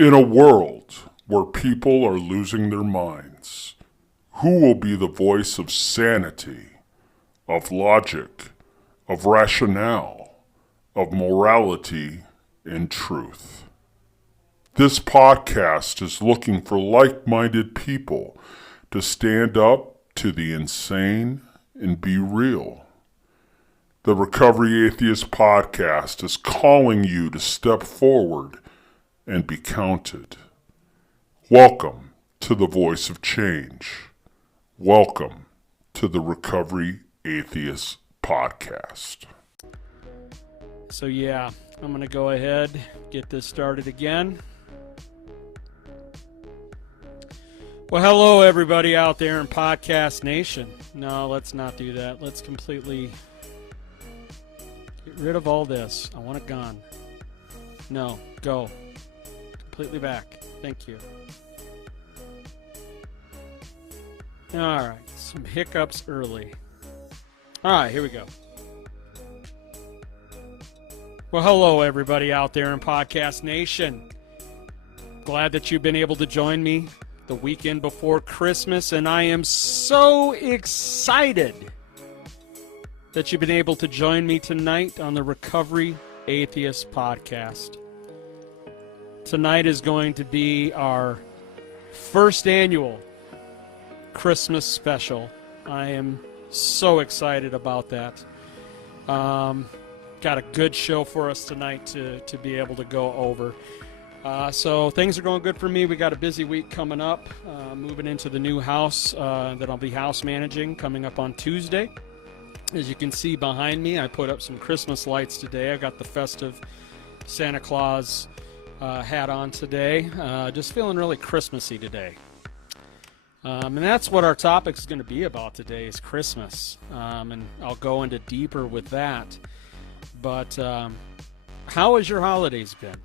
In a world where people are losing their minds, who will be the voice of sanity, of logic, of rationale, of morality and truth? This podcast is looking for like-minded people to stand up to the insane and be real. The Recovery Atheist podcast is calling you to step forward and be counted. Welcome to the voice of change. Welcome to the Recovery Atheist podcast. So yeah, I'm going to go ahead, get this started again. Well, hello everybody out there in Podcast Nation. No, let's not do that. Let's completely get rid of all this. I want it gone. No, go. Completely back. Thank you. Alright, some hiccups early. Alright, here we go. Well, hello everybody out there in Podcast Nation. Glad that you've been able to join me the weekend before Christmas, and I am so excited that you've been able to join me tonight on the Recovery Atheist podcast. Tonight is going to be our first annual Christmas special. I am so excited about that. Got a good show for us tonight to be able to go over. So things are going good for me. We got a busy week coming up, moving into the new house that I'll be house managing coming up on Tuesday. As you can see behind me, I put up some Christmas lights today. I got the festive Santa Claus hat on today. Just feeling really Christmassy today. And that's what our topic is going to be about today is Christmas. And I'll go into deeper with that. But how has your holidays been?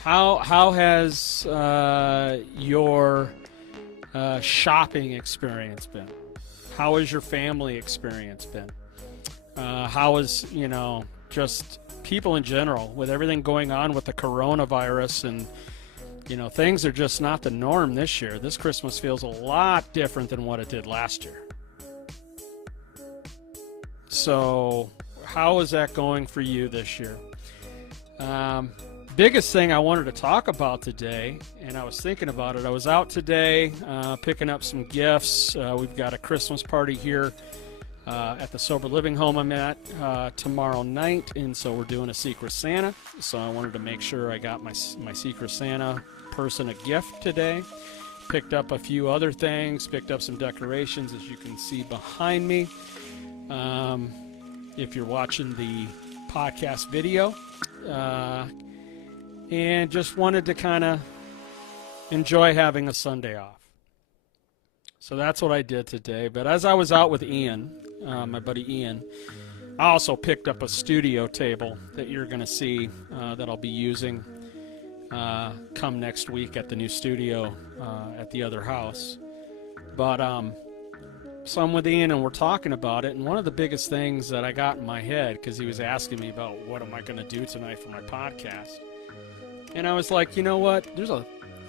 How has your shopping experience been? How has your family experience been? How is, just people in general with everything going on with the coronavirus and, things are just not the norm this year. This Christmas feels a lot different than what it did last year. So how is that going for you this year? Biggest thing I wanted to talk about today, and I was thinking about it, I was out today picking up some gifts. We've got a Christmas party here at the Sober Living Home I'm at tomorrow night, and so we're doing a Secret Santa. So I wanted to make sure I got my Secret Santa person a gift today. Picked up a few other things, picked up some decorations, as you can see behind me. If you're watching the podcast video. And just wanted to kind of enjoy having a Sunday off. So that's what I did today. But as I was out with Ian, my buddy Ian, I also picked up a studio table that you're going to see that I'll be using come next week at the new studio at the other house. But so I'm with Ian and we're talking about it. And one of the biggest things that I got in my head, because he was asking me about what am I going to do tonight for my podcast. And I was like, you know what? There's a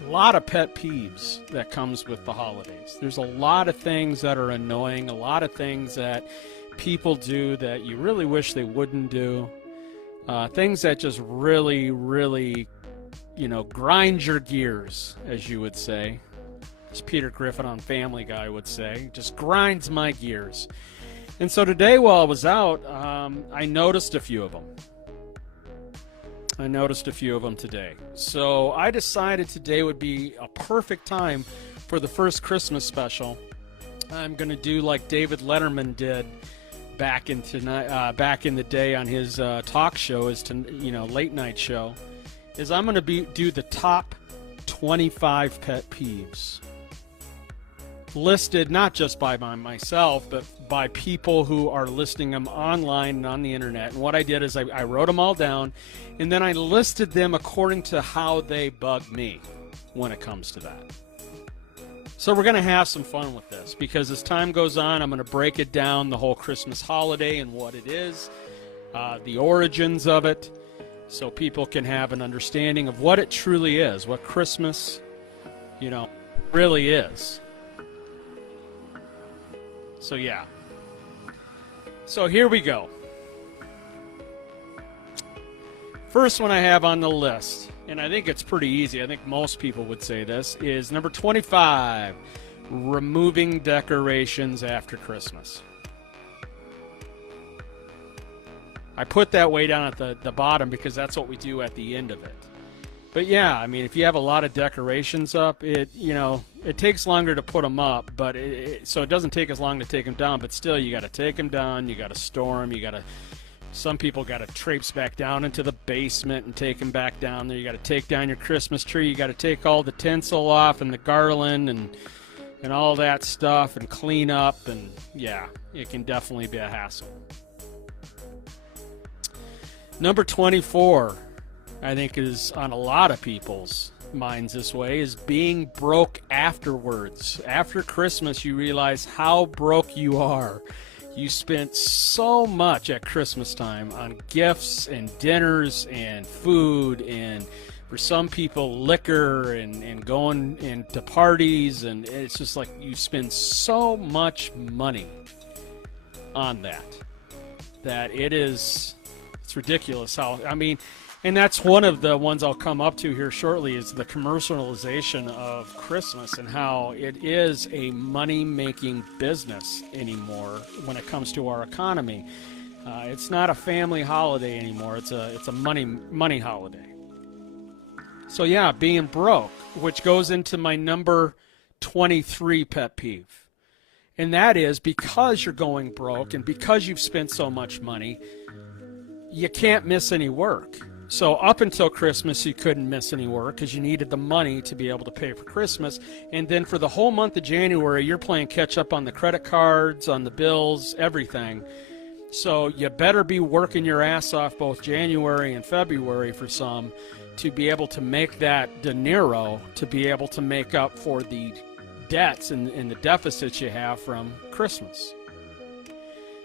lot of pet peeves that comes with the holidays. There's a lot of things that are annoying, a lot of things that people do that you really wish they wouldn't do. Things that just really, really, grind your gears, as you would say. As Peter Griffin on Family Guy would say, just grinds my gears. And so today while I was out, I noticed a few of them. Today. So I decided today would be a perfect time for the first Christmas special. I'm going to do like David Letterman did back in the day on his talk show, late night show. Is I'm going to do the top 25 pet peeves. Listed not just by myself, but by people who are listing them online and on the internet. And what I did is I wrote them all down, and then I listed them according to how they bug me when it comes to that. So we're going to have some fun with this, because as time goes on, I'm going to break it down, the whole Christmas holiday and what it is, the origins of it. so people can have an understanding of what it truly is, what Christmas, really is. So yeah. So here we go. First one I have on the list, and I think it's pretty easy, I think most people would say this, is number 25, removing decorations after Christmas. I put that way down at the bottom because that's what we do at the end of it. But yeah, I mean, if you have a lot of decorations up, it takes longer to put them up, but so it doesn't take as long to take them down, but still you got to take them down, you got to store them, some people got to traipse back down into the basement and take them back down there. You got to take down your Christmas tree. You got to take all the tinsel off and the garland and all that stuff and clean up. And yeah, it can definitely be a hassle. Number 24, I think is on a lot of people's minds this way, is being broke afterwards. After Christmas, you realize how broke you are. You spent so much at Christmas time on gifts and dinners and food, and for some people liquor and going into parties, and it's just like you spend so much money on that it's ridiculous how, I mean, and that's one of the ones I'll come up to here shortly, is the commercialization of Christmas and how it is a money-making business anymore when it comes to our economy. It's not a family holiday anymore. It's a money holiday. So yeah, being broke, which goes into my number 23 pet peeve. And that is, because you're going broke and because you've spent so much money, you can't miss any work. So up until Christmas, you couldn't miss any work because you needed the money to be able to pay for Christmas. And then for the whole month of January, you're playing catch up on the credit cards, on the bills, everything. So you better be working your ass off both January and February for some to be able to make that dinero, to be able to make up for the debts and the deficits you have from Christmas.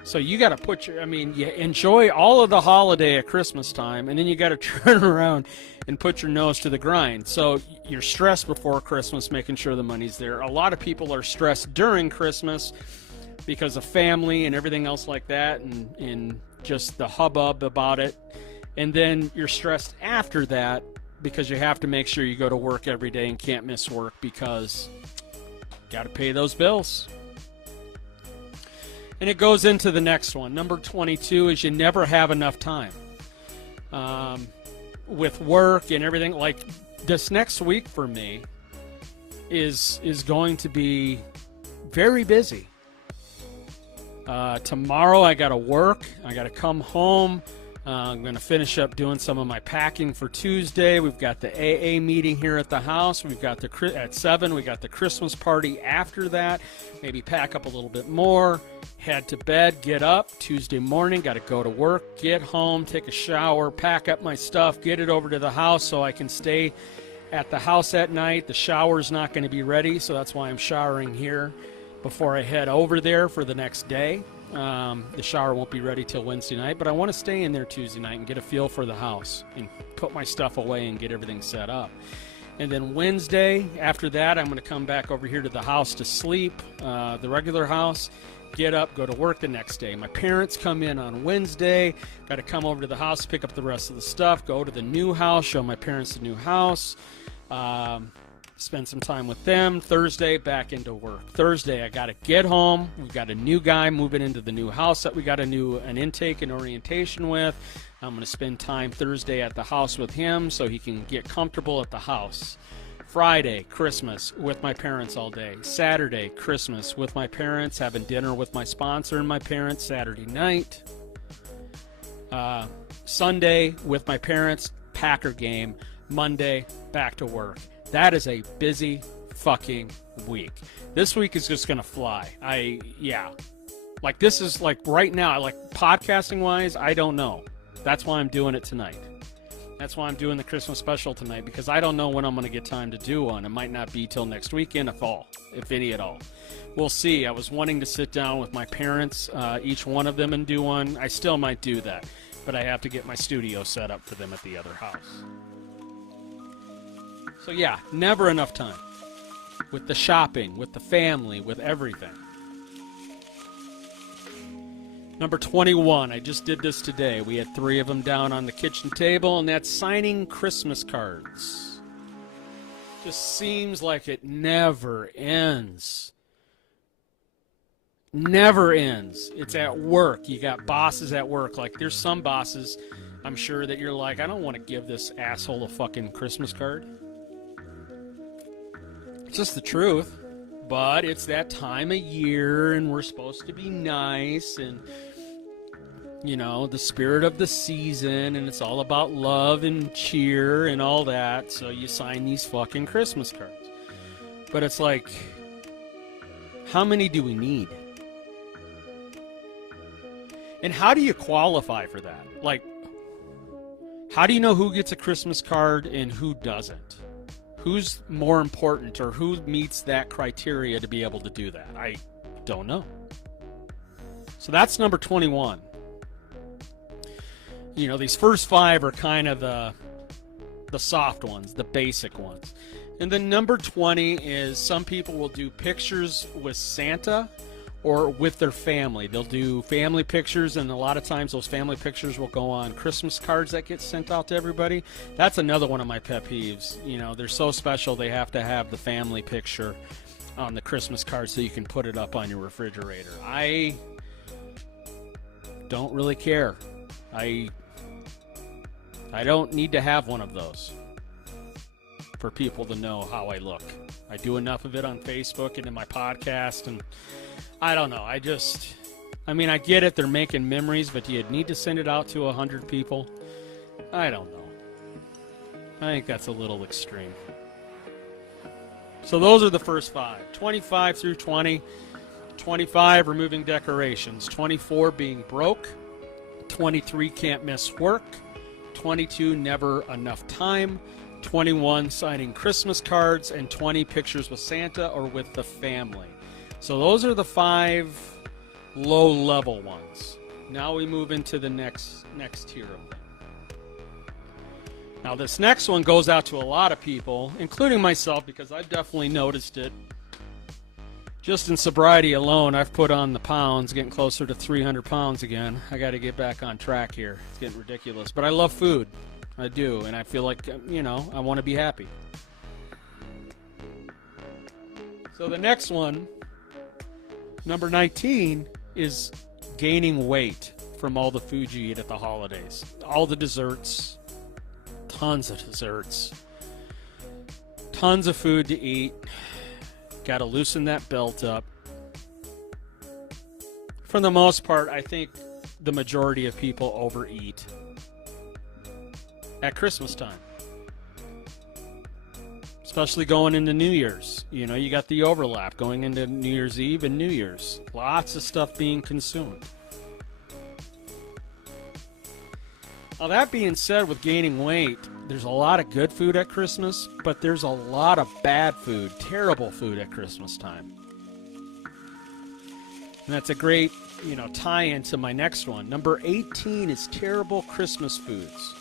So you got to you enjoy all of the holiday at Christmas time, and then you got to turn around and put your nose to the grind. So you're stressed before Christmas, making sure the money's there. A lot of people are stressed during Christmas because of family and everything else like that, and just the hubbub about it. And then you're stressed after that because you have to make sure you go to work every day and can't miss work because you got to pay those bills. And it goes into the next one. Number 22 is you never have enough time. With work and everything, like this next week for me is going to be very busy. Tomorrow I got to work. I got to come home. I'm going to finish up doing some of my packing for Tuesday. We've got the AA meeting here at the house. We've got at 7, we got the Christmas party after that. Maybe pack up a little bit more. Head to bed, get up. Tuesday morning, got to go to work, get home, take a shower, pack up my stuff, get it over to the house so I can stay at the house at night. The shower's not going to be ready, so that's why I'm showering here before I head over there for the next day. The shower won't be ready till Wednesday night, but I want to stay in there Tuesday night and get a feel for the house and put my stuff away and get everything set up. And then Wednesday, after that, I'm going to come back over here to the house to sleep, the regular house, get up, go to work the next day. My parents come in on Wednesday, got to come over to the house, pick up the rest of the stuff, go to the new house, show my parents the new house, spend some time with them. Thursday, back into work. Thursday, I got to get home. We've got a new guy moving into the new house that we got an intake and orientation with. I'm going to spend time Thursday at the house with him so he can get comfortable at the house. Friday, Christmas with my parents all day. Saturday, Christmas with my parents, having dinner with my sponsor and my parents Saturday night. Sunday with my parents, Packer game. Monday, back to work. That is a busy fucking week. This week is just going to fly. Like this is like right now, like podcasting wise, I don't know. That's why I'm doing it tonight. That's why I'm doing the Christmas special tonight, because I don't know when I'm going to get time to do one. It might not be till next weekend, if any at all. We'll see. I was wanting to sit down with my parents, each one of them, and do one. I still might do that. but I have to get my studio set up for them at the other house. So yeah, never enough time. With the shopping, with the family, with everything. Number 21, I just did this today. We had 3 of them down on the kitchen table, and that's signing Christmas cards. Just seems like it never ends. Never ends. It's at work. You got bosses at work. Like, there's some bosses, I'm sure, that you're like, I don't want to give this asshole a fucking Christmas card. It's just the truth. But it's that time of year, and we're supposed to be nice, and, you know, the spirit of the season, and it's all about love and cheer and all that, so you sign these fucking Christmas cards. But it's like, how many do we need? And how do you qualify for that? Like, how do you know who gets a Christmas card and who doesn't? Who's more important, or who meets that criteria to be able to do that? I don't know. So that's number 21. You know, these first 5 are kind of the soft ones, the basic ones. And then number 20 is some people will do pictures with Santa or with their family. They'll do family pictures, and a lot of times those family pictures will go on Christmas cards that get sent out to everybody. That's another one of my pet peeves. You know, they're so special, they have to have the family picture on the Christmas card so you can put it up on your refrigerator. I don't really care. I don't need to have one of those for people to know how I look. I do enough of it on Facebook and in my podcast, and I don't know. I get it. They're making memories, but do you need to send it out to 100 people? I don't know. I think that's a little extreme. So those are the first 5. 25 through 20. 25, removing decorations. 24, being broke. 23, can't miss work. 22, never enough time. 21, signing Christmas cards. And 20, pictures with Santa or with the family. So those are the 5 low-level ones. Now we move into the next tier of them. Now this next one goes out to a lot of people, including myself, because I've definitely noticed it. Just in sobriety alone, I've put on the pounds, getting closer to 300 pounds again. I got to get back on track here. It's getting ridiculous. But I love food. I do. And I feel like, you know, I want to be happy. So the next one, number 19, is gaining weight from all the food you eat at the holidays. All the desserts. Tons of desserts. Tons of food to eat. Got to loosen that belt up. For the most part, I think the majority of people overeat at Christmas time. Especially going into New Year's. You know, you got the overlap going into New Year's Eve and New Year's. Lots of stuff being consumed. Now, that being said, with gaining weight, there's a lot of good food at Christmas, but there's a lot of bad food, terrible food at Christmas time. And that's a great, tie into my next one. Number 18 is terrible Christmas foods.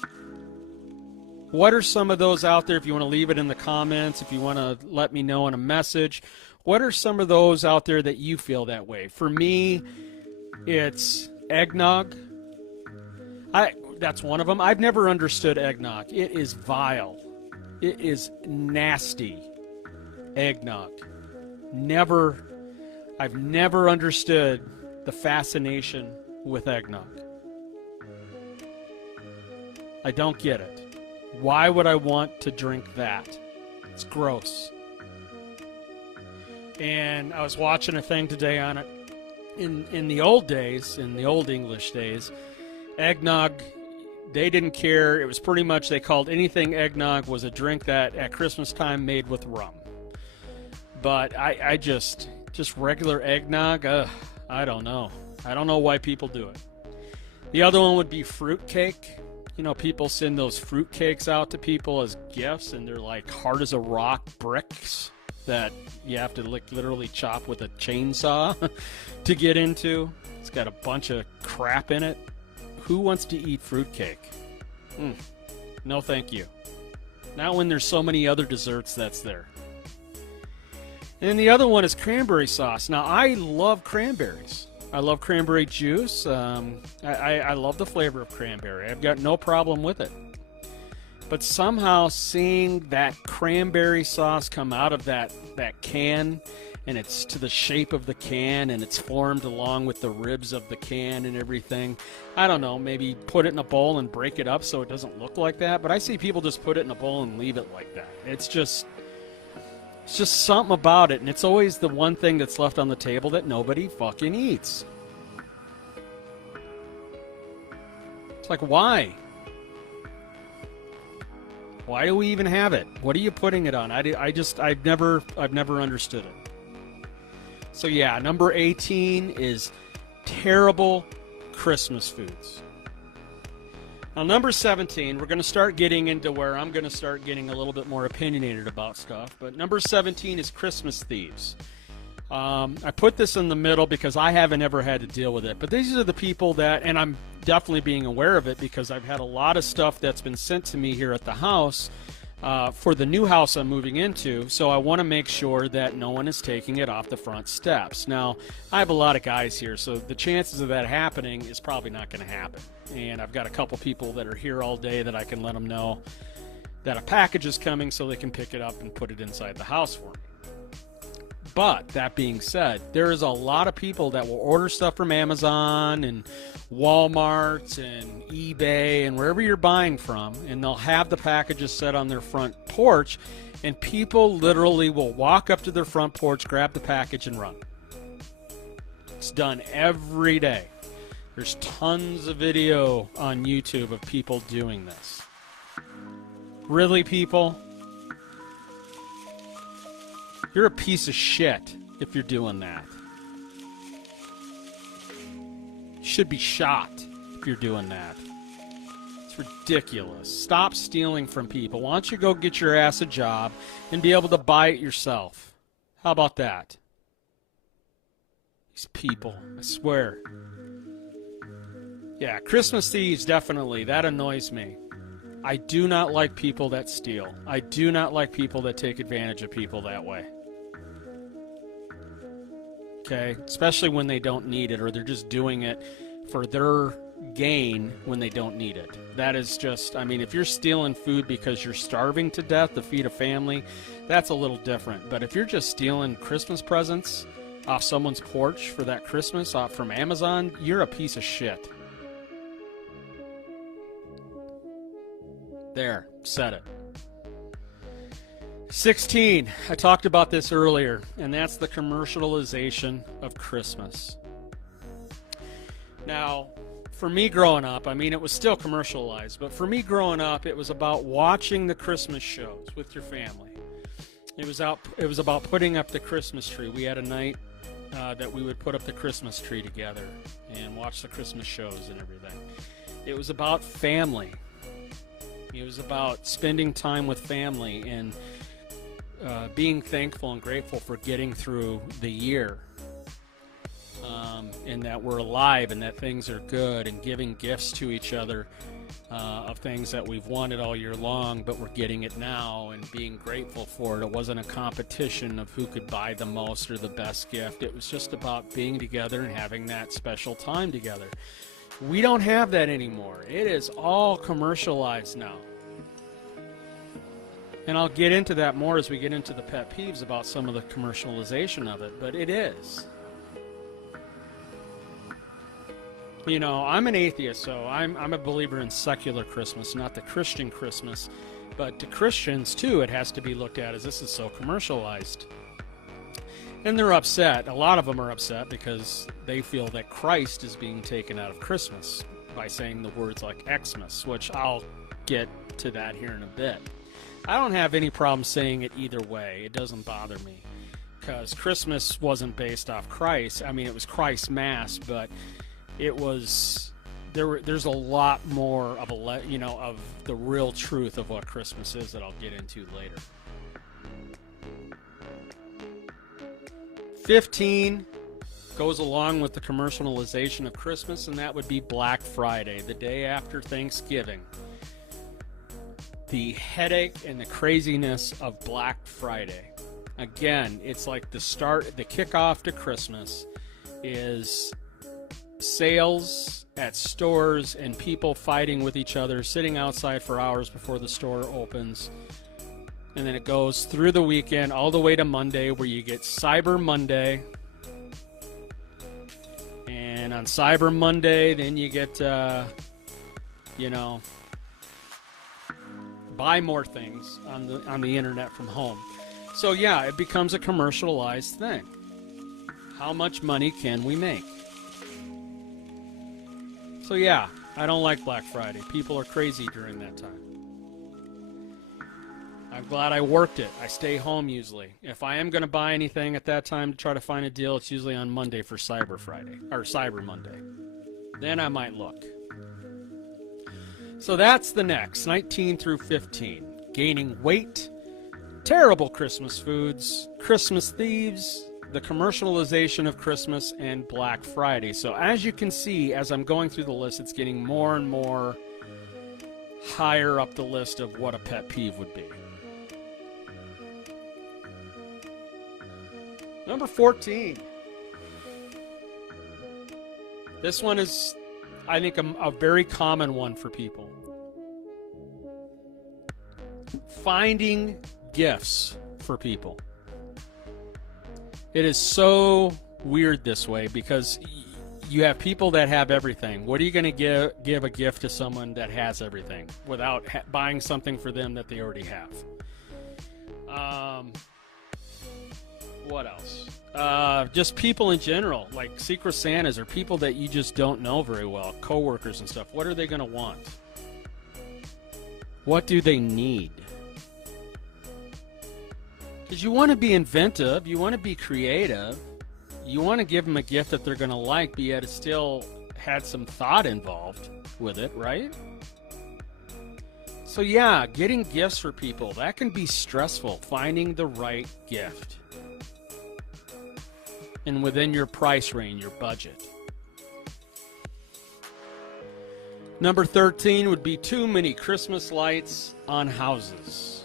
What are some of those out there? If you want to leave it in the comments, if you want to let me know in a message, what are some of those out there that you feel that way? For me, it's eggnog. That's one of them. I've never understood eggnog. It is vile. It is nasty. Eggnog. I've never understood the fascination with eggnog. I don't get it. Why would I want to drink that? It's gross. And I was watching a thing today on it. In the old days, in the old English days, eggnog, they didn't care. It was pretty much, they called anything eggnog was a drink that at Christmas time made with rum. But I just regular eggnog, I don't know. I don't know why people do it. The other one would be fruitcake. People send those fruitcakes out to people as gifts, and they're like hard as a rock bricks that you have to literally chop with a chainsaw to get into. It's got a bunch of crap in it. Who wants to eat fruitcake? No, thank you. Not when there's so many other desserts that's there. And then the other one is cranberry sauce. Now, I love cranberries. I love cranberry juice. I love the flavor of cranberry. I've got no problem with it. But somehow seeing that cranberry sauce come out of that can, and it's to the shape of the can, and it's formed along with the ribs of the can and everything. I don't know, maybe put it in a bowl and break it up so it doesn't look like that. But I see people just put it in a bowl and leave it like that. It's just something about it, and it's always the one thing that's left on the table that nobody fucking eats. It's like, why? Why do we even have it? What are you putting it on? I've never understood it. So yeah, number 18 is terrible Christmas foods. Now, number 17, we're going to start getting into where I'm going to start getting a little bit more opinionated about stuff. But number 17 is Christmas thieves. I put this in the middle because I haven't ever had to deal with it. But these are the people that, and I'm definitely being aware of it because I've had a lot of stuff that's been sent to me here at the house for the new house I'm moving into. So I want to make sure that no one is taking it off the front steps. Now, I have a lot of guys here, so the chances of that happening is probably not going to happen. And I've got a couple people that are here all day that I can let them know that a package is coming so they can pick it up and put it inside the house for me. But that being said, there is a lot of people that will order stuff from Amazon and Walmart and eBay and wherever you're buying from, and they'll have the packages set on their front porch, and people literally will walk up to their front porch, grab the package, and run. It's done every day. There's tons of video on YouTube of people doing this. Really, people? You're a piece of shit if you're doing that. You should be shot if you're doing that. It's ridiculous. Stop stealing from people. Why don't you go get your ass a job and be able to buy it yourself? How about that? These people, I swear. Yeah, Christmas thieves, definitely. That annoys me. I do not like people that steal. I do not like people that take advantage of people that way. Okay, especially when they don't need it, or they're just doing it for their gain when they don't need it. That is just, I mean, if you're stealing food because you're starving to death to feed a family, that's a little different. But if you're just stealing Christmas presents off someone's porch for that Christmas off from Amazon, you're a piece of shit. There, said it. 16, I talked about this earlier, and that's the commercialization of Christmas. Now, for me growing up, I mean, it was still commercialized, but for me growing up, it was about watching the Christmas shows with your family. It was about putting up the Christmas tree. We had a night that we would put up the Christmas tree together and watch the Christmas shows and everything. It was about family. It was about spending time with family and being thankful and grateful for getting through the year, and that we're alive and that things are good, and giving gifts to each other of things that we've wanted all year long, but we're getting it now, and being grateful for it. It wasn't a competition of who could buy the most or the best gift. It was just about being together and having that special time together. We don't have that anymore. It is all commercialized now. And I'll get into that more as we get into the pet peeves about some of the commercialization of it, but it is. You know, I'm an atheist, so I'm a believer in secular Christmas, not the Christian Christmas. But to Christians, too, it has to be looked at as this is so commercialized. And they're upset. A lot of them are upset because they feel that Christ is being taken out of Christmas by saying the words like Xmas, which I'll get to that here in a bit. I don't have any problem saying it either way. It doesn't bother me because Christmas wasn't based off Christ. I mean, it was Christ's Mass, but it was there's a lot more of of the real truth of what Christmas is that I'll get into later. 15 goes along with the commercialization of Christmas, and that would be Black Friday, the day after Thanksgiving. The headache and the craziness of Black Friday. Again, it's like the kickoff to Christmas is sales at stores and people fighting with each other, sitting outside for hours before the store opens. And then it goes through the weekend all the way to Monday, where you get Cyber Monday. And on Cyber Monday, then you get, buy more things on the internet from home. So yeah, it becomes a commercialized thing. How much money can we make? So yeah, I don't like Black Friday. People are crazy during that time. I'm glad I worked it. I stay home usually. If I am going to buy anything at that time to try to find a deal, it's usually on Monday for Cyber Friday, or Cyber Monday. Then I might look. So that's the next, 19 through 15. Gaining weight, terrible Christmas foods, Christmas thieves, the commercialization of Christmas, and Black Friday. So as you can see, as I'm going through the list, it's getting more and more higher up the list of what a pet peeve would be. Number 14. This one is, I think, a very common one for people. Finding gifts for people. It is so weird this way because you have people that have everything. What are you going to give a gift to someone that has everything without buying something for them that they already have? What else? Just people in general, like Secret Santas or people that you just don't know very well, coworkers and stuff. What are they going to want? What do they need? Because you want to be inventive, you want to be creative, you want to give them a gift that they're going to like, but yet it still had some thought involved with it, right? So yeah, getting gifts for people, that can be stressful, finding the right gift. And within your price range, your budget. Number 13 would be too many Christmas lights on houses.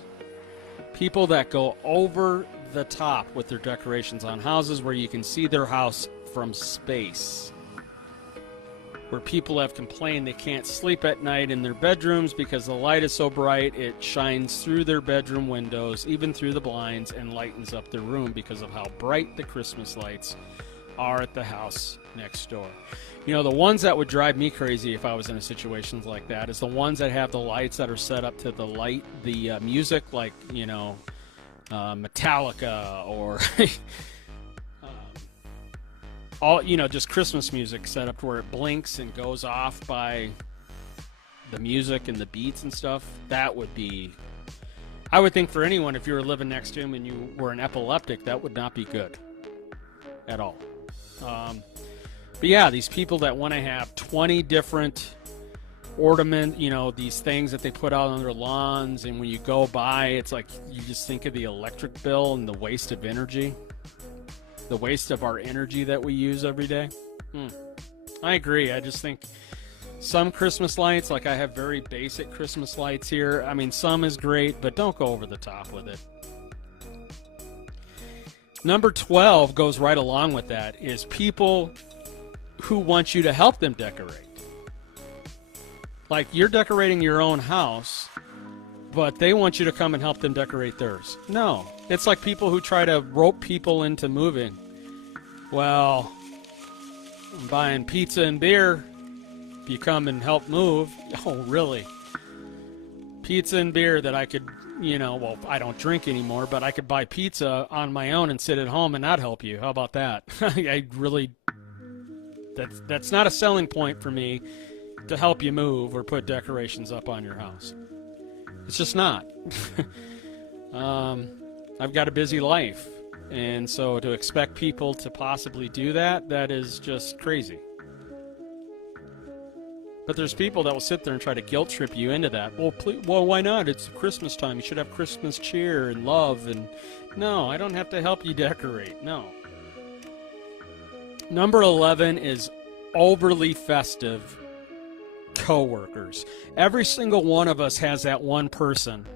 People that go over the top with their decorations on houses where you can see their house from space. Where people have complained they can't sleep at night in their bedrooms because the light is so bright it shines through their bedroom windows, even through the blinds, and lightens up their room because of how bright the Christmas lights are at the house next door. You know, the ones that would drive me crazy if I was in a situation like that is the ones that have the lights that are set up to the music, like, Metallica or all, just Christmas music set up where it blinks and goes off by the music and the beats and stuff. That would be, I would think for anyone, if you were living next to him and you were an epileptic, that would not be good at all. But yeah, these people that want to have 20 different ornament, these things that they put out on their lawns, and when you go by, it's like you just think of the electric bill and the waste of energy, the waste of our energy that we use every day. I agree. I just think some Christmas lights, like I have very basic Christmas lights here. I mean, some is great, but don't go over the top with it. Number 12 goes right along with that, is people who want you to help them decorate. Like, you're decorating your own house, but they want you to come and help them decorate theirs. No. It's like people who try to rope people into moving. Well, I'm buying pizza and beer if you come and help move. Oh, really? Pizza and beer that I could, well, I don't drink anymore, but I could buy pizza on my own and sit at home and not help you. How about that? I really... That's not a selling point for me to help you move or put decorations up on your house. It's just not. I've got a busy life, and so to expect people to possibly do that is just crazy. But there's people that will sit there and try to guilt trip you into that. Well, why not? It's Christmas time. You should have Christmas cheer and love. And no, I don't have to help you decorate. No. Number 11 is overly festive coworkers. Every single one of us has that one person.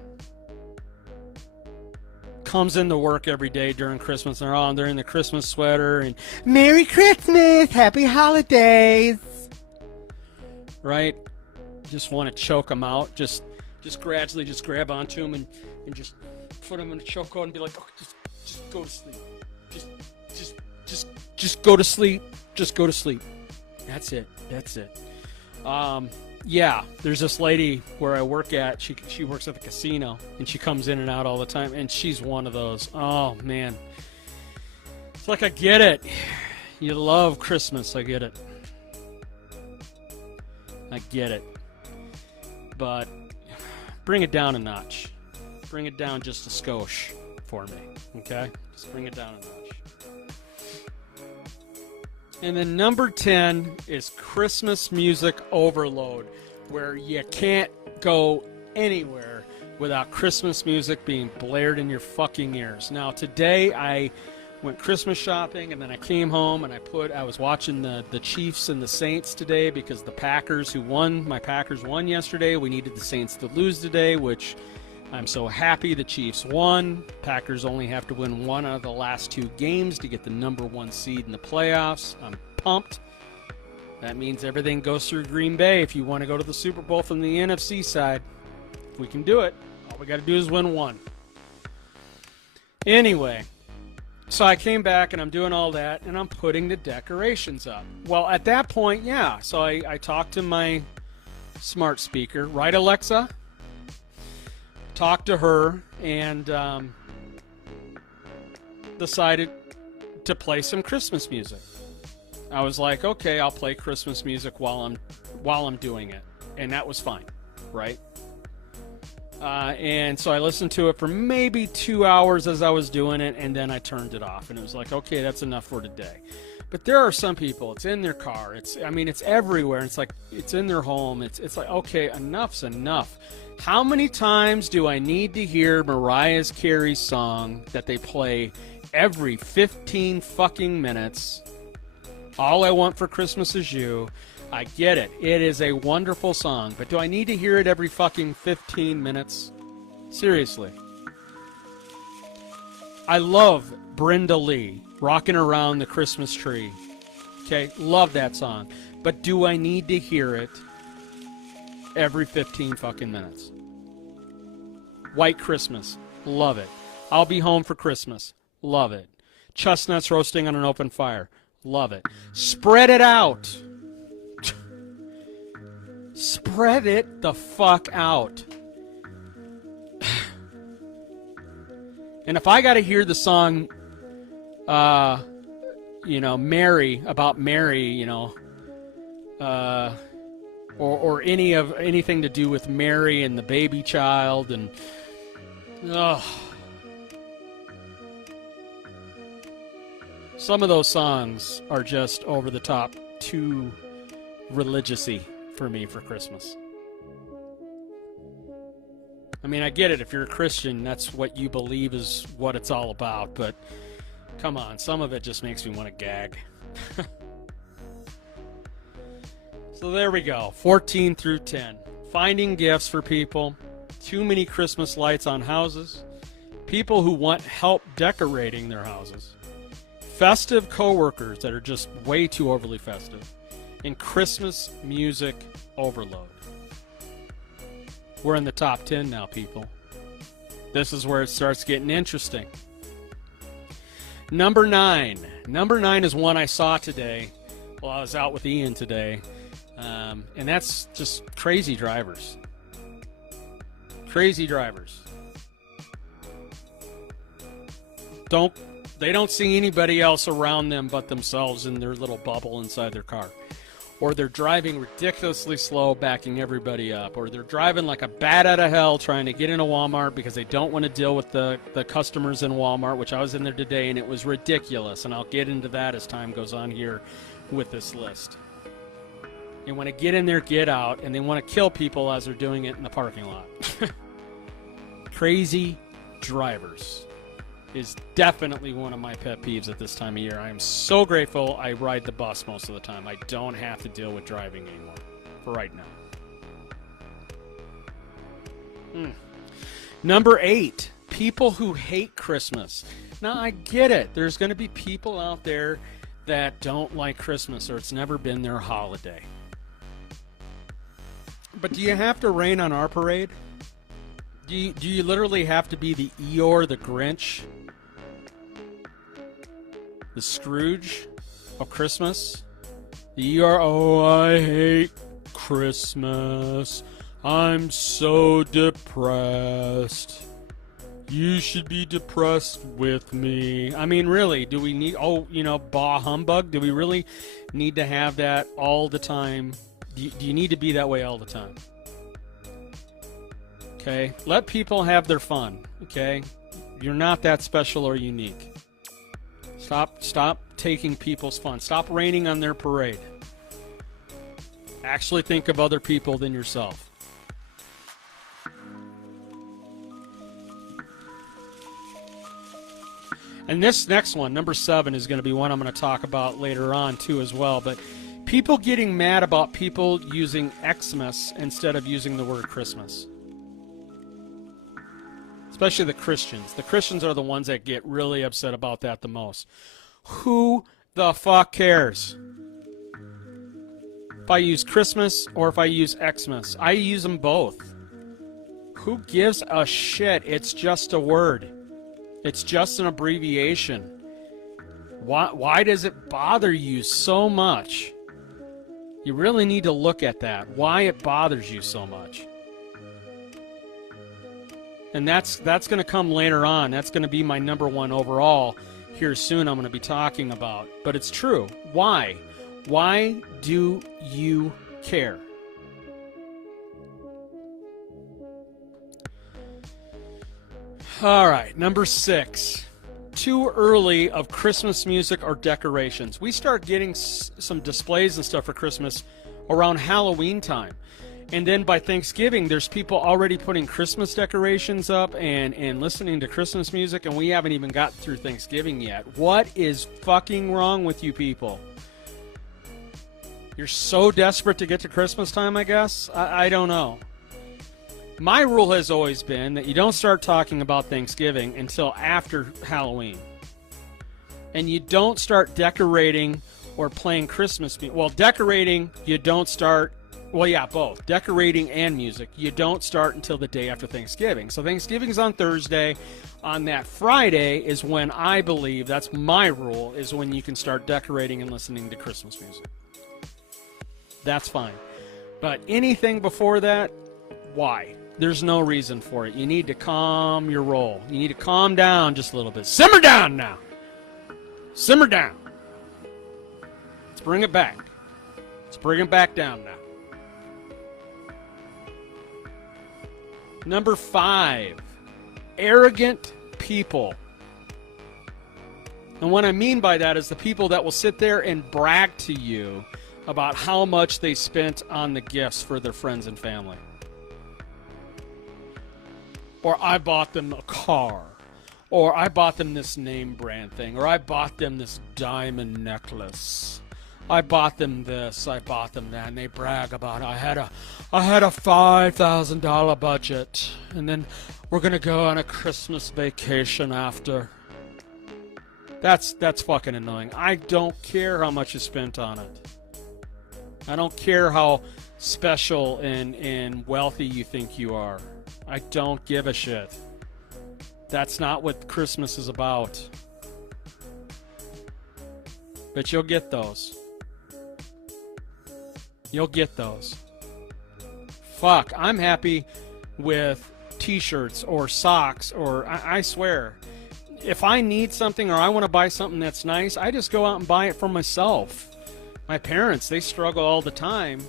Comes into work every day during Christmas, and they're in the Christmas sweater and Merry Christmas, Happy Holidays. Right? Just want to choke them out. Just gradually just grab onto them and just put them in a chokehold and be like, oh, just go to sleep. Just go to sleep. Just go to sleep. That's it. Yeah, there's this lady where I work at. She works at the casino, and she comes in and out all the time, and she's one of those. Oh, man. It's like, I get it. You love Christmas. I get it. But bring it down a notch. Bring it down just a skosh for me, okay? Just bring it down a notch. And then number 10 is Christmas music overload, where you can't go anywhere without Christmas music being blared in your fucking ears. Now, today I went Christmas shopping, and then I came home and I was watching the Chiefs and the Saints today because the Packers my Packers won yesterday. We needed the Saints to lose today, which I'm so happy the Chiefs won. Packers only have to win one out of the last 2 games to get the number 1 seed in the playoffs. I'm pumped. That means everything goes through Green Bay if you want to go to the Super Bowl from the NFC side. We can do it. All we got to do is win 1. Anyway, so I came back and I'm doing all that and I'm putting the decorations up. Well, at that point, yeah. So I talked to my smart speaker, right, Alexa? Talked to her and decided to play some Christmas music. I was like, okay, I'll play Christmas music while I'm doing it, and that was fine, right? And so I listened to it for maybe 2 hours as I was doing it, and then I turned it off, and it was like, okay, that's enough for today. But there are some people, it's in their car, it's everywhere. It's like, it's in their home. It's like, okay, enough's enough. How many times do I need to hear Mariah Carey's song that they play every 15 fucking minutes? All I Want for Christmas Is You. I get it. It is a wonderful song, but do I need to hear it every fucking 15 minutes? Seriously. I love Brenda Lee, Rocking Around the Christmas Tree. Okay, love that song. But do I need to hear it every 15 fucking minutes? White Christmas, love it. I'll Be Home for Christmas, love it. Chestnuts Roasting on an Open Fire, love it. Spread it out. Spread it the fuck out. And if I got to hear the song, Mary, about Mary, or anything to do with Mary and the baby child, and some of those songs are just over the top, too religious-y for me for Christmas. I mean, I get it. If you're a Christian, that's what you believe is what it's all about. But come on, some of it just makes me want to gag. So there we go, 14 through 10. Finding gifts for people, too many Christmas lights on houses, people who want help decorating their houses, festive coworkers that are just way too overly festive, and Christmas music overload. We're in the top 10 now, people. This is where it starts getting interesting. Number 9. Number 9 is one I saw today while I was out with Ian today. And that's just crazy drivers. Crazy drivers. They don't see anybody else around them but themselves in their little bubble inside their car. Or they're driving ridiculously slow, backing everybody up. Or they're driving like a bat out of hell trying to get into Walmart because they don't want to deal with the customers in Walmart, which I was in there today, and it was ridiculous. And I'll get into that as time goes on here with this list. They want to get in there, get out, and they want to kill people as they're doing it in the parking lot. Crazy drivers. is definitely one of my pet peeves at this time of year. I am so grateful I ride the bus most of the time. I don't have to deal with driving anymore for right now. Number 8, people who hate Christmas. Now, I get it. There's going to be people out there that don't like Christmas or it's never been their holiday. But do you have to rain on our parade? Do you literally have to be the Eeyore, the Grinch, the Scrooge of Christmas? The Eeyore, oh, I hate Christmas. I'm so depressed. You should be depressed with me. I mean, really, do we need, bah humbug? Do we really need to have that all the time? Do you need to be that way all the time? Okay? Let people have their fun, okay? You're not that special or unique. Stop taking people's fun. Stop raining on their parade. Actually think of other people than yourself. And this next one, number 7, is going to be one I'm going to talk about later on too as well. But people getting mad about people using Xmas instead of using the word Christmas. Especially the Christians. The Christians are the ones that get really upset about that the most. Who the fuck cares? If I use Christmas or if I use Xmas. I use them both. Who gives a shit? It's just a word. It's just an abbreviation. Why does it bother you so much? You really need to look at that. Why it bothers you so much. And that's going to come later on. That's going to be my number 1 overall here soon I'm going to be talking about. But it's true. Why? Why do you care? All right, number 6. Too early of Christmas music or decorations. We start getting some displays and stuff for Christmas around Halloween time. And then by Thanksgiving, there's people already putting Christmas decorations up and listening to Christmas music, and we haven't even gotten through Thanksgiving yet. What is fucking wrong with you people? You're so desperate to get to Christmas time, I guess? I don't know. My rule has always been that you don't start talking about Thanksgiving until after Halloween. And you don't start decorating or playing Christmas music. Well, decorating, you don't start... Well, yeah, both. Decorating and music. You don't start until the day after Thanksgiving. So Thanksgiving's on Thursday. On that Friday is when I believe, that's my rule, is when you can start decorating and listening to Christmas music. That's fine. But anything before that, why? There's no reason for it. You need to calm your roll. You need to calm down just a little bit. Simmer down now. Simmer down. Let's bring it back. Let's bring it back down now. Number 5, arrogant people. And what I mean by that is the people that will sit there and brag to you about how much they spent on the gifts for their friends and family. Or I bought them a car. Or I bought them this name brand thing. Or I bought them this diamond necklace. I bought them this, I bought them that, and they brag about it. I had a $5,000 budget, and then we're gonna go on a Christmas vacation after. That's fucking annoying. I don't care how much you spent on it. I don't care how special and wealthy you think you are. I don't give a shit. That's not what Christmas is about. But you'll get those. You'll get those. Fuck, I'm happy with t-shirts or socks or, I swear, if I need something or I want to buy something that's nice, I just go out and buy it for myself. My parents, they struggle all the time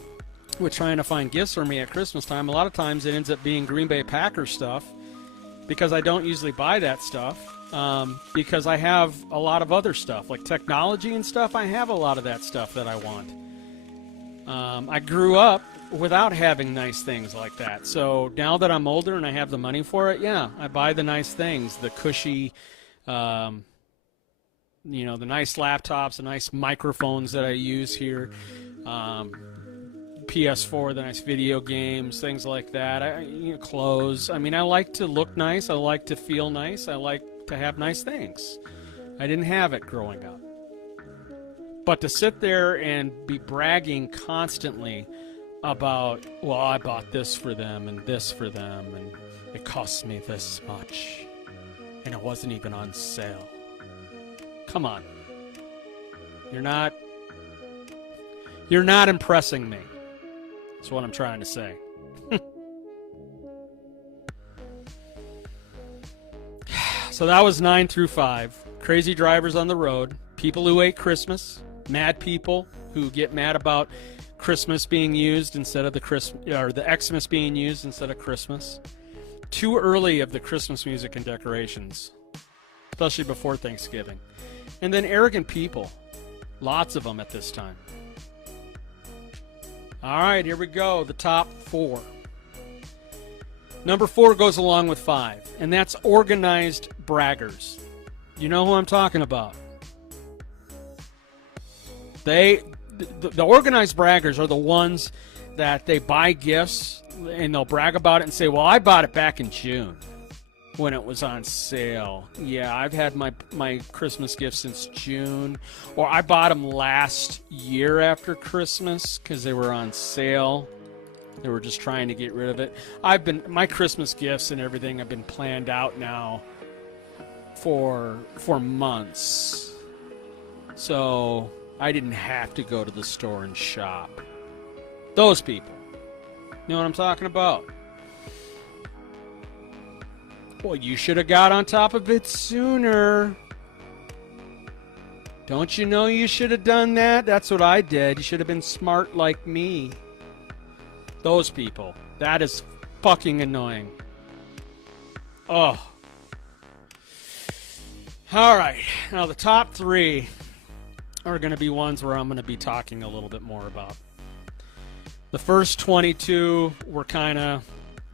with trying to find gifts for me at Christmas time. A lot of times it ends up being Green Bay Packers stuff because I don't usually buy that stuff because I have a lot of other stuff like technology and stuff. I have a lot of that stuff that I want. I grew up without having nice things like that. So now that I'm older and I have the money for it, yeah, I buy the nice things, the cushy You know, the nice laptops, the nice microphones that I use here, PS4, the nice video games, things like that. Clothes. I mean, I like to look nice. I like to feel nice. I like to have nice things. I didn't have it growing up. But to sit there and be bragging constantly about, well, I bought this for them and this for them, and it cost me this much, and it wasn't even on sale. Come on. You're not impressing me. That's what I'm trying to say. So that was 9 through 5. Crazy drivers on the road. People who hate Christmas. Mad people who get mad about Christmas being used instead of the Xmas being used instead of Christmas. Too early of the Christmas music and decorations, especially before Thanksgiving. And then arrogant people. Lots of them at this time. All right, here we go. The top 4. Number 4 goes along with 5, and that's organized braggers. You know who I'm talking about. The organized braggers are the ones that they buy gifts and they'll brag about it and say, well, I bought it back in June when it was on sale. Yeah, I've had my Christmas gifts since June. Or I bought them last year after Christmas because they were on sale. They were just trying to get rid of it. My Christmas gifts and everything have been planned out now for months. So I didn't have to go to the store and shop. Those people. You know what I'm talking about? Well, you should have got on top of it sooner. Don't you know you should have done that? That's what I did. You should have been smart like me. Those people. That is fucking annoying. Oh. All right. Now, the top 3 are going to be ones where I'm going to be talking a little bit more about. The first 22 were kind of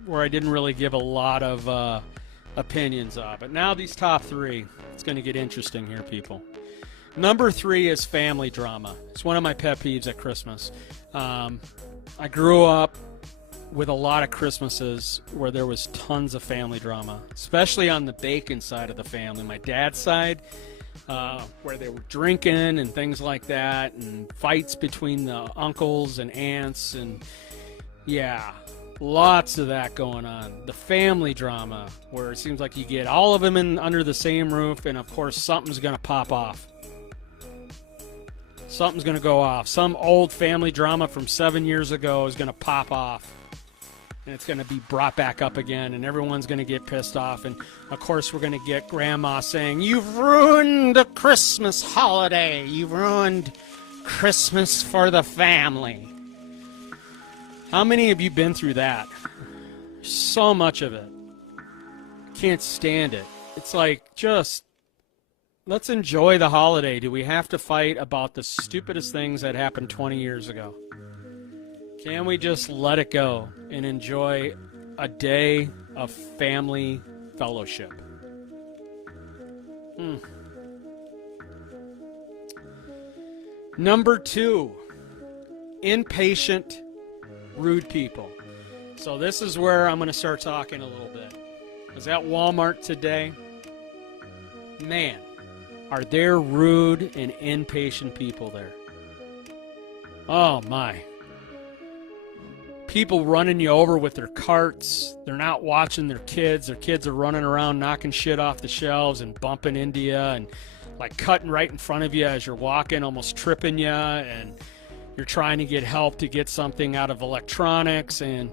where I didn't really give a lot of opinions on. But now these top 3, it's going to get interesting here, people. Number 3 is family drama. It's one of my pet peeves at Christmas. I grew up with a lot of Christmases where there was tons of family drama, especially on the bacon side of the family. My dad's side, where they were drinking and things like that, and fights between the uncles and aunts, and yeah, lots of that going on. The family drama, where it seems like you get all of them in under the same roof, and of course something's going to pop off. Something's going to go off. Some old family drama from 7 years ago is going to pop off. And it's going to be brought back up again, and everyone's going to get pissed off. And, of course, we're going to get Grandma saying, "You've ruined the Christmas holiday. You've ruined Christmas for the family." How many of you been through that? So much of it. Can't stand it. It's like, just, let's enjoy the holiday. Do we have to fight about the stupidest things that happened 20 years ago? Can we just let it go and enjoy a day of family fellowship? Number 2, impatient, rude people. So this is where I'm going to start talking a little bit. I was at Walmart today. Man, are there rude and impatient people there? Oh my. People running you over with their carts. They're not watching their kids. Their kids are running around knocking shit off the shelves and bumping into you and like cutting right in front of you as you're walking, almost tripping you, and you're trying to get help to get something out of electronics, and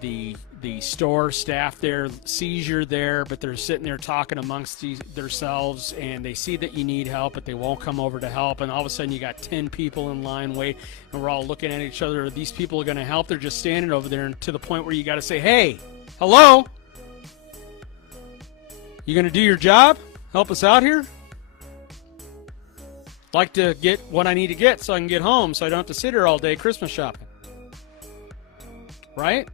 the store staff there sees you're there, but they're sitting there talking amongst themselves, and they see that you need help, but they won't come over to help, and all of a sudden you got 10 people in line wait, and we're all looking at each other. Are these people are going to help? They're just standing over there, and to the point where you got to say, "Hey, hello? You going to do your job? Help us out here? Like to get what I need to get so I can get home so I don't have to sit here all day Christmas shopping." Right?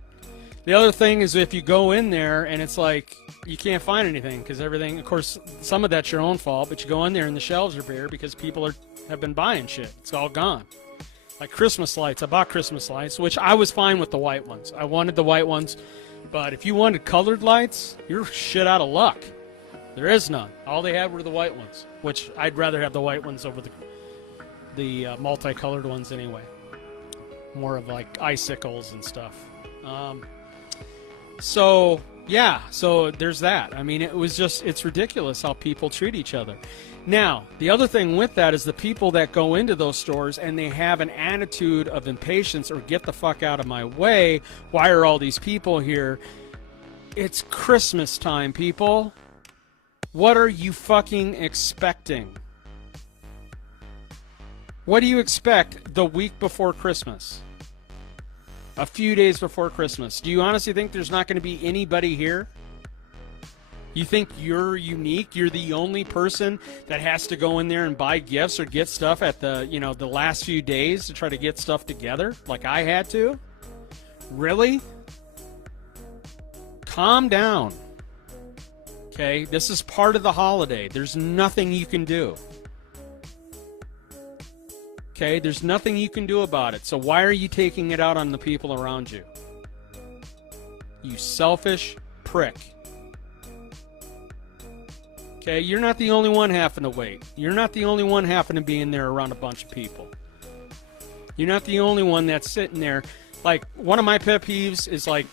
The other thing is if you go in there and it's like, you can't find anything because everything, of course, some of that's your own fault, but you go in there and the shelves are bare because people have been buying shit. It's all gone. Like Christmas lights. I bought Christmas lights, which I was fine with the white ones. I wanted the white ones, but if you wanted colored lights, you're shit out of luck. There is none. All they had were the white ones, which I'd rather have the white ones over the multicolored ones anyway. More of like icicles and stuff. So there's that. I mean, it's ridiculous how people treat each other. Now, the other thing with that is the people that go into those stores and they have an attitude of impatience or get the fuck out of my way. Why are all these people here? It's Christmas time, people. What are you fucking expecting? What do you expect the week before Christmas? A few days before Christmas. Do you honestly think there's not going to be anybody here? You think you're unique? You're the only person that has to go in there and buy gifts or get stuff at the last few days to try to get stuff together like I had to? Really? Calm down. Okay, this is part of the holiday. There's nothing you can do. Okay, there's nothing you can do about it. So why are you taking it out on the people around you? You selfish prick. Okay, you're not the only one having to wait. You're not the only one having to be in there around a bunch of people. You're not the only one that's sitting there. Like, one of my pet peeves is like,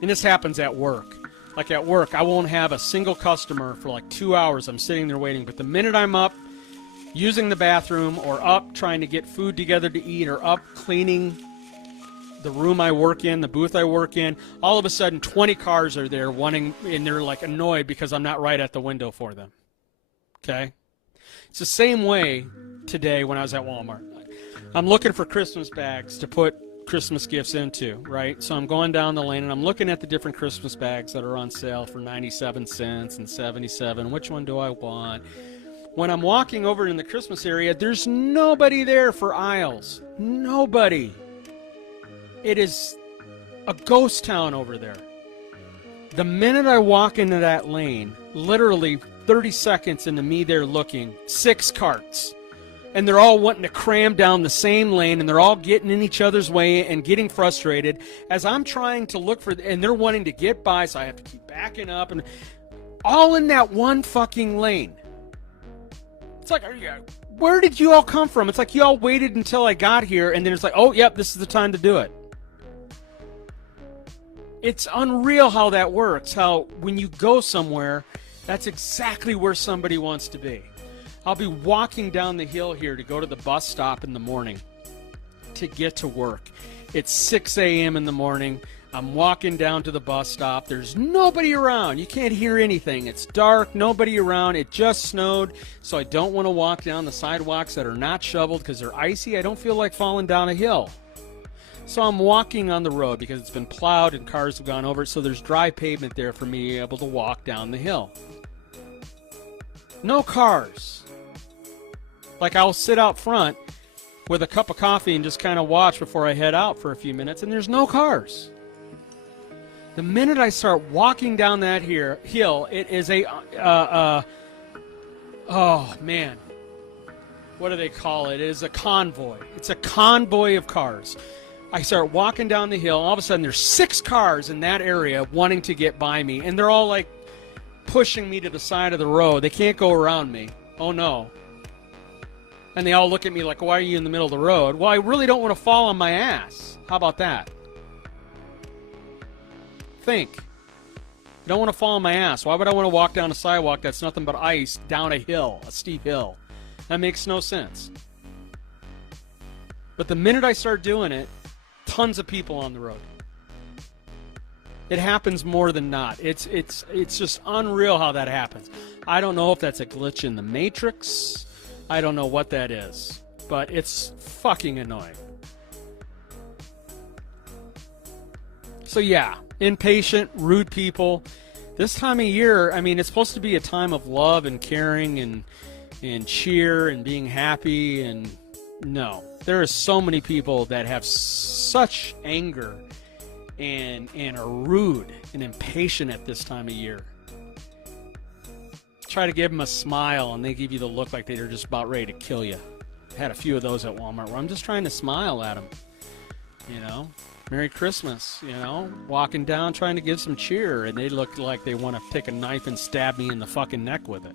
and this happens at work. Like at work, I won't have a single customer for like 2 hours. I'm sitting there waiting. But the minute I'm up using the bathroom or up trying to get food together to eat or up cleaning the room I work in, the booth I work in, all of a sudden 20 cars are there wanting, and they're like annoyed because I'm not right at the window for them. Okay? It's the same way today when I was at Walmart. I'm looking for Christmas bags to put Christmas gifts into, right? So I'm going down the lane and I'm looking at the different Christmas bags that are on sale for 97 cents and 77. Which one do I want? When I'm walking over in the Christmas area, there's nobody there for aisles. Nobody. It is a ghost town over there. The minute I walk into that lane, literally 30 seconds into me there looking, 6 carts. And they're all wanting to cram down the same lane, and they're all getting in each other's way and getting frustrated as I'm trying to look for, and they're wanting to get by, so I have to keep backing up, and all in that one fucking lane. It's like, where did you all come from? It's like you all waited until I got here, and then it's like, oh, yep, this is the time to do it. It's unreal how that works, how when you go somewhere, that's exactly where somebody wants to be. I'll be walking down the hill here to go to the bus stop in the morning to get to work. It's 6 a.m. in the morning. I'm walking down to the bus stop. There's nobody around. You can't hear anything. It's dark, nobody around. It just snowed, so I don't want to walk down the sidewalks that are not shoveled because they're icy. I don't feel like falling down a hill. So I'm walking on the road because it's been plowed and cars have gone over it, so there's dry pavement there for me to be able to walk down the hill. No cars. Like, I'll sit out front with a cup of coffee and just kind of watch before I head out for a few minutes, and there's no cars. The minute I start walking down that hill, it is oh, man. What do they call it? It is a convoy. It's a convoy of cars. I start walking down the hill, all of a sudden there's 6 cars in that area wanting to get by me, and they're all, like, pushing me to the side of the road. They can't go around me. Oh, no. And they all look at me like, why are you in the middle of the road? Well, I really don't want to fall on my ass. How about that? Think. I don't want to fall on my ass. Why would I want to walk down a sidewalk that's nothing but ice down a hill, a steep hill? That makes no sense. But the minute I start doing it, tons of people on the road. It happens more than not. It's just unreal how that happens. I don't know if that's a glitch in the Matrix. I don't know what that is, but it's fucking annoying. So yeah, impatient, rude people. This time of year, I mean, it's supposed to be a time of love and caring and cheer and being happy, and no. There are so many people that have such anger and are rude and impatient at this time of year. Try to give them a smile, and they give you the look like they're just about ready to kill you. I had a few of those at Walmart where I'm just trying to smile at them. You know, Merry Christmas, you know, walking down trying to give some cheer, and they look like they want to take a knife and stab me in the fucking neck with it.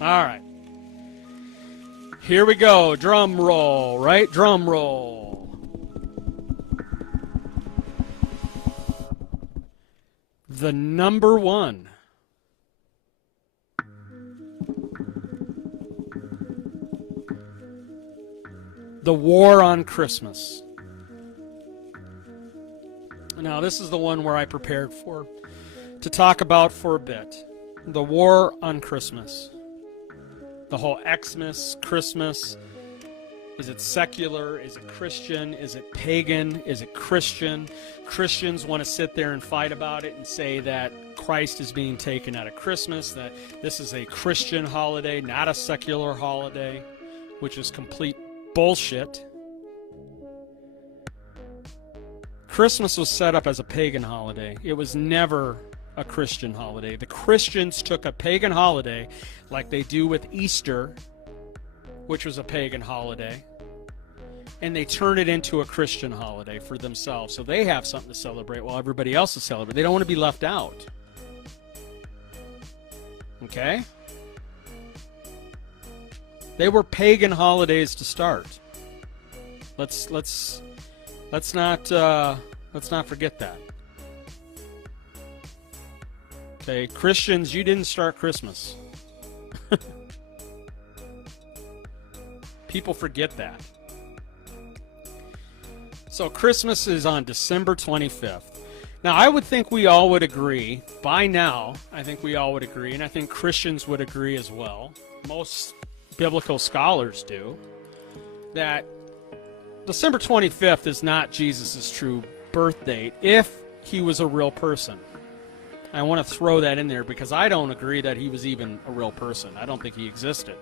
All right. Here we go. Drum roll, right? Drum roll. The number one. The war on Christmas. Now, this is the one where I prepared to talk about for a bit. The war on Christmas. The whole Xmas, Christmas. Is it secular? Is it Christian? Is it pagan? Is it Christian? Christians want to sit there and fight about it and say that Christ is being taken out of Christmas, that this is a Christian holiday, not a secular holiday, which is complete bullshit. Christmas was set up as a pagan holiday. It was never a Christian holiday. The Christians took a pagan holiday like they do with Easter, which was a pagan holiday, and they turn it into a Christian holiday for themselves. So they have something to celebrate while everybody else is celebrating. They don't want to be left out. Okay? They were pagan holidays to start. Let's not forget that. Okay, Christians, you didn't start Christmas. People forget that. So Christmas is on December 25th. Now, I would think we all would agree, by now, I think we all would agree, and I think Christians would agree as well, most biblical scholars do, that December 25th is not Jesus' true birth date if he was a real person. I want to throw that in there because I don't agree that he was even a real person. I don't think he existed.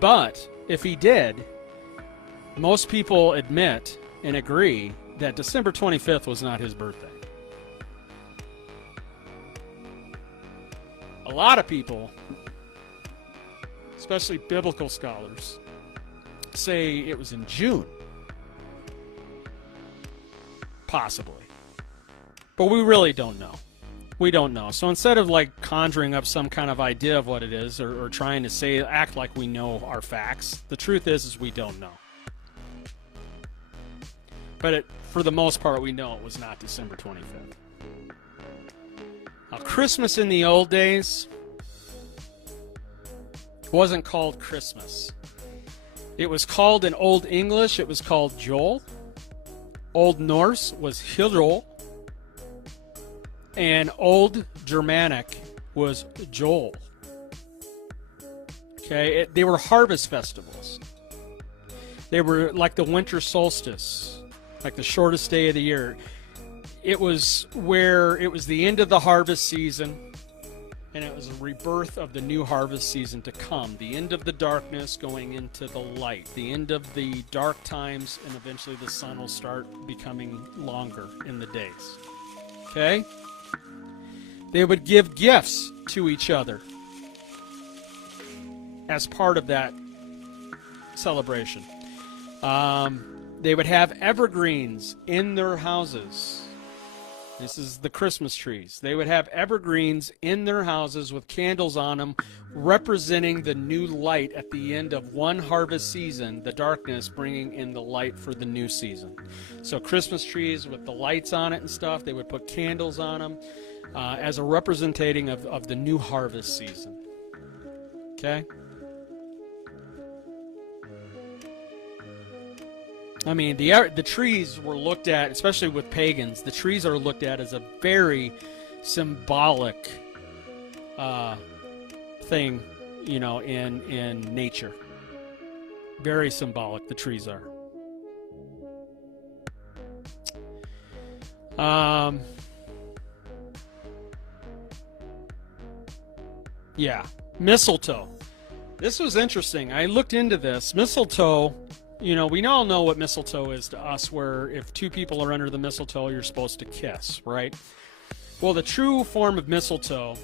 But if he did, most people admit and agree that December 25th was not his birthday. A lot of people, especially biblical scholars, say it was in June. Possibly. But we really don't know. We don't know. So instead of like conjuring up some kind of idea of what it is or trying to act like we know our facts, the truth is we don't know. But for the most part, we know it was not December 25th. Now, Christmas in the old days wasn't called Christmas. It was called in Old English, it was called Joel. Old Norse was Hildol. And Old Germanic was Joel. Okay, they were harvest festivals. They were like the winter solstice, like the shortest day of the year. It was where it was the end of the harvest season, and it was a rebirth of the new harvest season to come. The end of the darkness going into the light. The end of the dark times, and eventually the sun will start becoming longer in the days. Okay? They would give gifts to each other as part of that celebration. They would have evergreens in their houses. This is the Christmas trees. They would have evergreens in their houses with candles on them, representing the new light at the end of one harvest season, the darkness bringing in the light for the new season. So Christmas trees with the lights on it and stuff, they would put candles on them as a representing of the new harvest season. Okay? I mean, the trees were looked at, especially with pagans, the trees are looked at as a very symbolic thing, you know, in nature. Very symbolic, the trees are. Yeah, mistletoe. This was interesting. I looked into this. Mistletoe we all know what mistletoe is to us, where if two people are under the mistletoe, you're supposed to kiss, right? Well, the true form of mistletoe,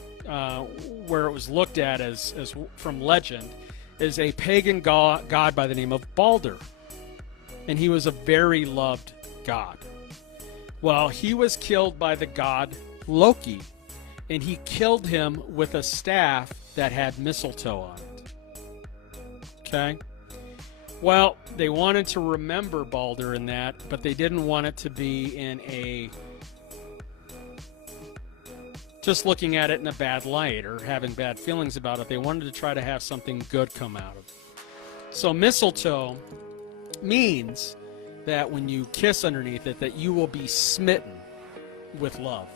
where it was looked at as from legend, is a pagan god by the name of Balder. And he was a very loved god. Well, he was killed by the god Loki, and he killed him with a staff that had mistletoe on it. Okay? Well, they wanted to remember Balder in that, but they didn't want it to be in a just looking at it in a bad light or having bad feelings about it. They wanted to try to have something good come out of it. So mistletoe means that when you kiss underneath it, that you will be smitten with love.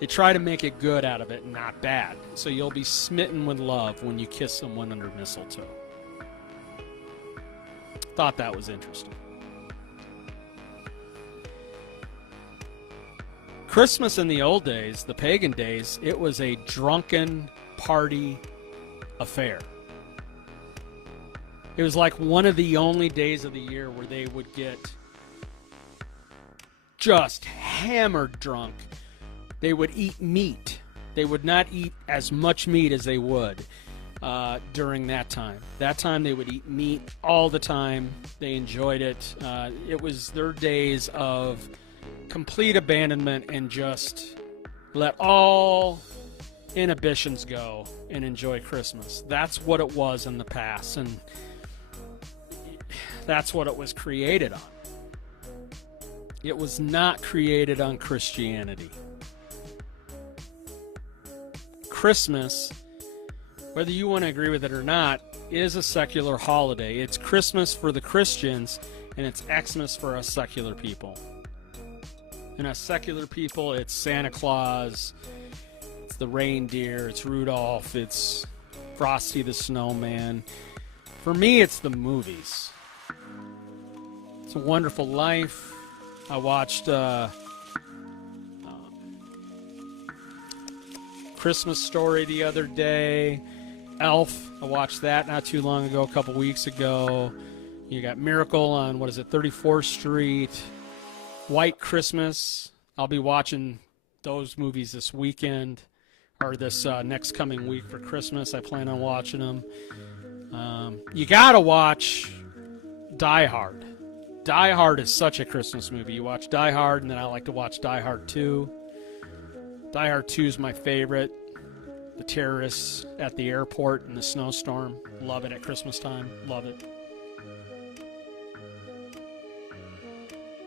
They try to make it good out of it, not bad. So you'll be smitten with love when you kiss someone under mistletoe. Thought that was interesting. Christmas in the old days, the pagan days, it was a drunken party affair. It was like one of the only days of the year where they would get just hammered drunk. They would eat meat. They would not eat as much meat as they would during that time. That time they would eat meat all the time. They enjoyed it. It was their days of complete abandonment and just let all inhibitions go and enjoy Christmas. That's what it was in the past, and that's what it was created on. It was not created on Christianity. Christmas, whether you want to agree with it or not, is a secular holiday. It's Christmas for the Christians, and it's Xmas for us secular people. And us secular people, it's Santa Claus, it's the reindeer, it's Rudolph, it's Frosty the Snowman. For me, it's the movies. It's a Wonderful Life. I watched Christmas Story the other day. Elf, I watched that not too long ago, a couple weeks ago. You got Miracle on, 34th Street. White Christmas. I'll be watching those movies this weekend, or this next coming week for Christmas. I plan on watching them. You gotta watch Die Hard. Die Hard is such a Christmas movie. You watch Die Hard, and then I like to watch Die Hard 2. Die Hard 2 is my favorite. The terrorists at the airport in the snowstorm. Love it at Christmas time. Love it.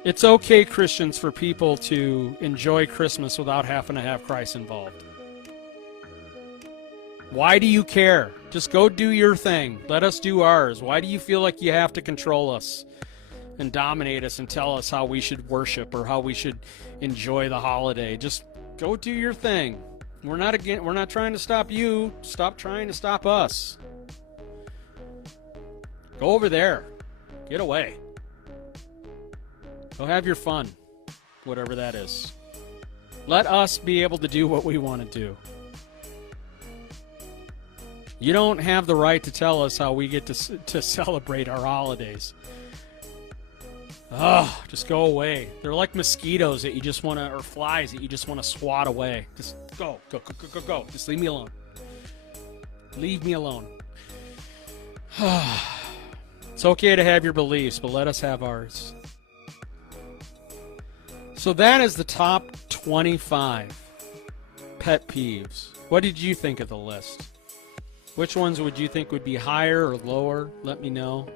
It's okay, Christians, for people to enjoy Christmas without having to have Christ involved. Why do you care? Just go do your thing. Let us do ours. Why do you feel like you have to control us and dominate us and tell us how we should worship or how we should enjoy the holiday? Just go do your thing. We're not trying to stop you. Stop trying to stop us. Go over there. Get away. Go have your fun, whatever that is. Let us be able to do what we want to do. You don't have the right to tell us how we get to celebrate our holidays. Oh, just go away. They're like mosquitoes that you just want to, or flies that you just want to swat away. Just go. Just leave me alone. Leave me alone. It's okay to have your beliefs, but let us have ours. So that is the top 25 pet peeves. What did you think of the list? Which ones would you think would be higher or lower? Let me know.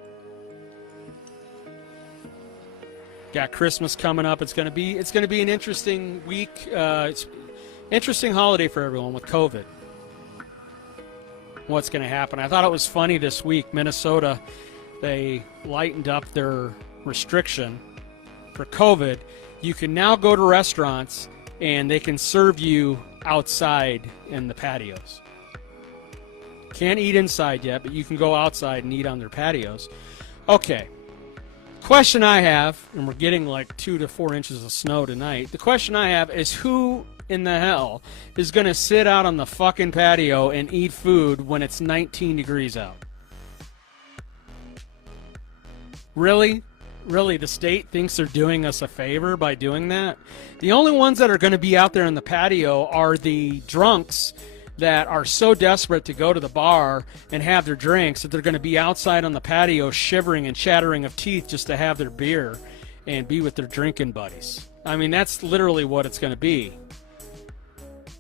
Got Christmas coming up. It's going to be an interesting week. It's interesting holiday for everyone with COVID. What's going to happen? I thought it was funny this week. Minnesota, they lightened up their restriction for COVID. You can now go to restaurants and they can serve you outside in the patios. Can't eat inside yet, but you can go outside and eat on their patios. Okay. Question I have, and we're getting like 2 to 4 inches of snow tonight. The question I have is, who in the hell is going to sit out on the fucking patio and eat food when it's 19 degrees out? Really? Really, the state thinks they're doing us a favor by doing that? The only ones that are going to be out there in the patio are the drunks that are so desperate to go to the bar and have their drinks that they're going to be outside on the patio shivering and chattering of teeth just to have their beer and be with their drinking buddies. I mean, that's literally what it's going to be.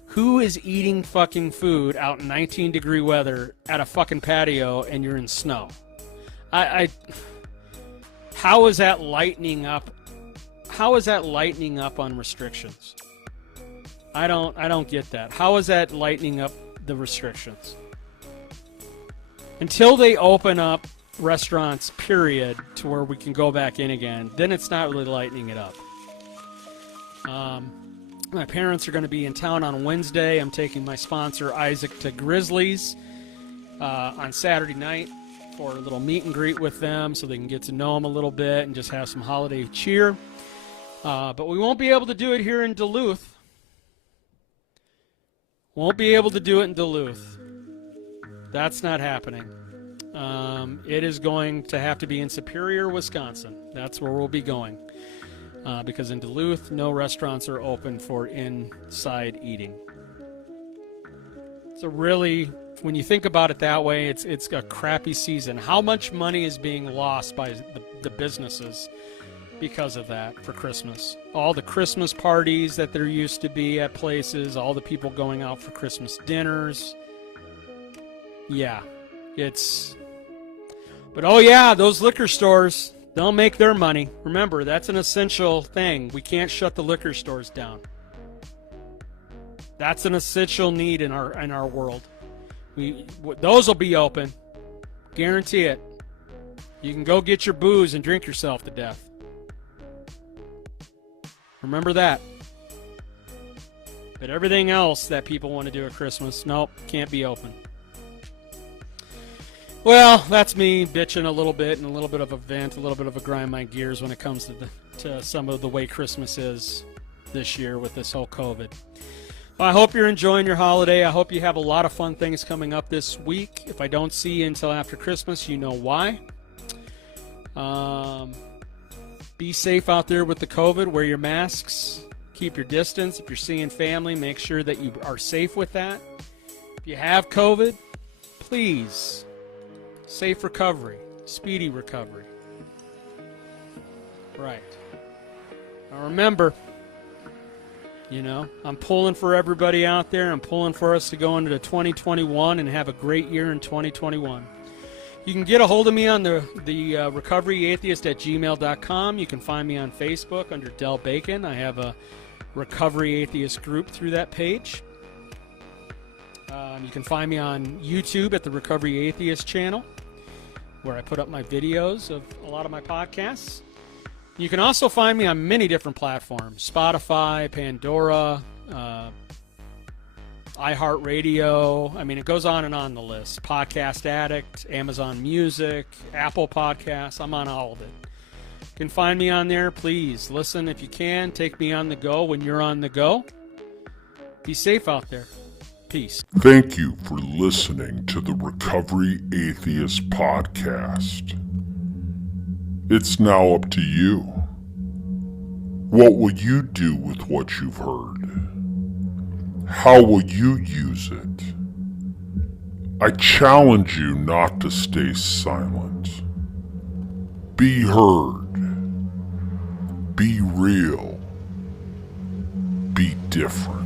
Who is eating fucking food out in 19-degree weather at a fucking patio and you're in snow? How is that lightening up? How is that lightening up on restrictions? I don't get that. How is that lightening up the restrictions? Until they open up restaurants, period, to where we can go back in again, then it's not really lightening it up. My parents are going to be in town on Wednesday. I'm taking my sponsor, Isaac, to Grizzlies on Saturday night for a little meet and greet with them so they can get to know them a little bit and just have some holiday cheer. But we won't be able to do it here in Duluth. Won't be able to do it in Duluth. That's not happening. It is going to have to be in Superior, Wisconsin. That's where we'll be going. Because in Duluth, no restaurants are open for inside eating. So really, when you think about it that way, it's a crappy season. How much money is being lost by the businesses because of that for Christmas? All the Christmas parties that there used to be at places, all the people going out for Christmas dinners. Yeah, but oh yeah, those liquor stores, they'll make their money. Remember, that's an essential thing. We can't shut the liquor stores down. That's an essential need in our world. Those will be open. Guarantee it. You can go get your booze and drink yourself to death. Remember that. But everything else that people want to do at Christmas, nope, can't be open. Well, that's me bitching a little bit and a little bit of a vent, a little bit of a grind my gears when it comes to some of the way Christmas is this year with this whole COVID. Well, I hope you're enjoying your holiday. I hope you have a lot of fun things coming up this week. If I don't see you until after Christmas, you know why. Be safe out there with the COVID. Wear your masks. Keep your distance. If you're seeing family, make sure that you are safe with that. If you have COVID, please, safe recovery, speedy recovery. Right. Now remember, I'm pulling for everybody out there. I'm pulling for us to go into 2021 and have a great year in 2021. You can get a hold of me on the Recovery Atheist at gmail.com. You can find me on Facebook under Del Bacon. I have a Recovery Atheist group through that page. You can find me on YouTube at the Recovery Atheist channel, where I put up my videos of a lot of my podcasts. You can also find me on many different platforms: Spotify, Pandora, iHeartRadio. I mean, it goes on and on the list. Podcast Addict, Amazon Music, Apple Podcasts. I'm on all of it. You can find me on there. Please listen if you can. Take me on the go when you're on the go. Be safe out there. Peace. Thank you for listening to the Recovery Atheist podcast. It's now up to you. What will you do with what you've heard? How will you use it? I challenge you not to stay silent. Be heard. Be real. Be different.